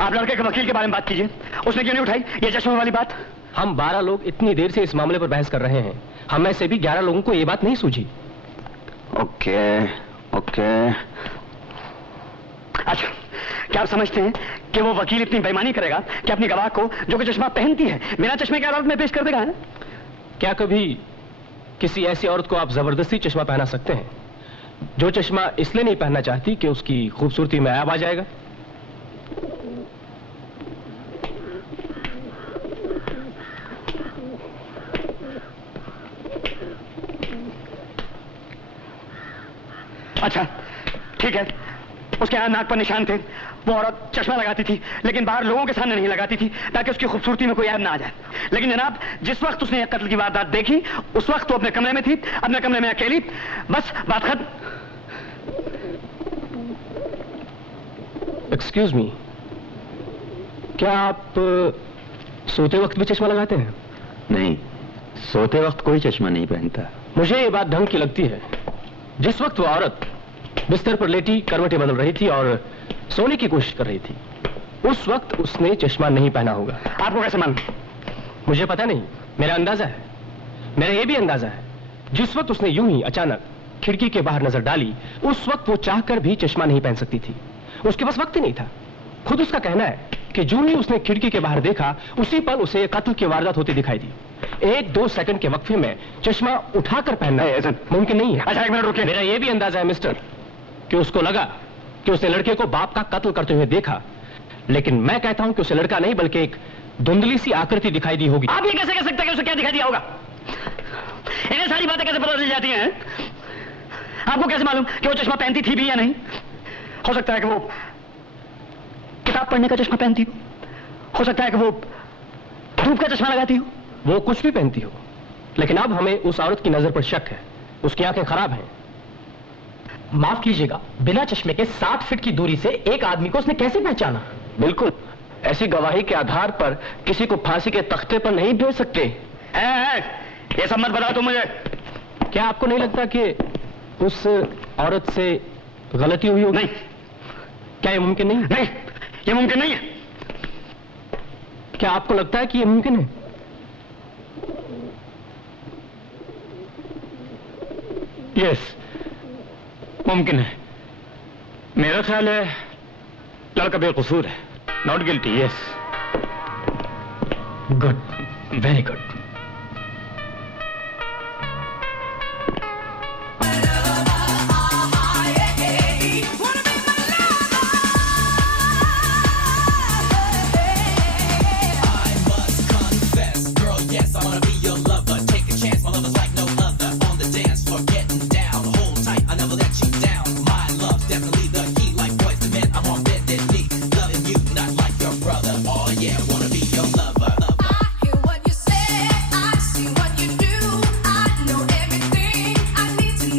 आप लड़के के वकील के बारे में बात कीजिए, उसने क्यों नहीं उठाई ये चश्मे वाली बात? हम 12 लोग इतनी देर से इस मामले पर बहस कर रहे हैं, हम में से भी 11 लोगों को ये बात नहीं सूझी। ओके। अच्छा, क्या आप समझते हैं कि वो वकील इतनी बेईमानी करेगा कि अपनी गवाह को जो कि चश्मा पहनती है बिना चश्मे के अदालत में पेश कर देगा? है? क्या कभी किसी ऐसी औरत को आप जबरदस्ती चश्मा पहना सकते हैं जो चश्मा इसलिए नहीं पहनना चाहती कि उसकी खूबसूरती में ऐब आ जाएगा? अच्छा ठीक है, उसके यहाँ नाक पर निशान थे, वो औरत चश्मा लगाती थी लेकिन बाहर लोगों के सामने नहीं लगाती थी ताकि उसकी खूबसूरती में कोई ऐब ना आ जाए। लेकिन जनाब, जिस वक्त उसने कत्ल की वारदात देखी उस वक्त वो अपने कमरे में थी, अपने कमरे में अकेली, बस बात खत्म। एक्सक्यूज मी, क्या आप सोते वक्त भी चश्मा लगाते हैं? नहीं, सोते वक्त कोई चश्मा नहीं पहनता। मुझे ये बात ढंग की लगती है। जिस वक्त वो औरत बिस्तर पर लेटी करवटें बदल रही थी और सोने की कोशिश कर रही थी, उस वक्त उसने चश्मा नहीं पहना होगा। आपको कैसे मालूम? मुझे पता नहीं, मेरा अंदाजा है। मेरा ये भी अंदाजा है, जिस वक्त उसने यूं ही अचानक खिड़की के बाहर नजर डाली, उस वक्त वो चाहकर भी चश्मा नहीं पहन सकती थी। उसके पास वक्त ही नहीं था। खुद उसका कहना है कि जो ही उसने खिड़की के बाहर देखा, उसी पल उसे कत्ल की वारदात होती दिखाई दी। 1-2 सेकंड के वक्फे में चश्मा उठाकर पहनना मुमकिन नहीं है। अच्छा, 1 मिनट रुकिए। मेरा यह भी अंदाजा है मिस्टर कि उसको लगा कि उसने लड़के को बाप का कत्ल करते हुए देखा, लेकिन मैं कहता हूं कि उसे लड़का नहीं बल्कि एक धुंधली सी आकृति दिखाई दी होगी। आप ये कैसे कह सकते हैं कि उसे क्या दिखाई दिया होगा? इन्हें सारी बातें कैसे पता चल जाती हैं? आपको कैसे मालूम कि वो चश्मा पहनती थी भी या नहीं? हो सकता है कि वो किताब पढ़ने का चश्मा पहनती हो सकता है कि वो धूप का चश्मा लगाती हो। वो कुछ भी पहनती हो, लेकिन अब हमें उस औरत की नजर पर शक है। उसकी आंखें खराब हैं। माफ कीजिएगा, बिना चश्मे के 60 फीट की दूरी से एक आदमी को उसने कैसे पहचाना? बिल्कुल, ऐसी गवाही के आधार पर किसी को फांसी के तख्ते पर नहीं भेज सकते। ये सब मत बताओ तुम मुझे। क्या आपको नहीं लगता कि उस औरत से गलती हुई होगी? नहीं। क्या ये मुमकिन नहीं? नहीं, ये मुमकिन नहीं है। क्या आपको लगता है कि ये मुमकिन है? यस, मुमकिन है। मेरा ख्याल है लड़का बेकसूर है, not guilty. Yes. Good, very good. Definitely the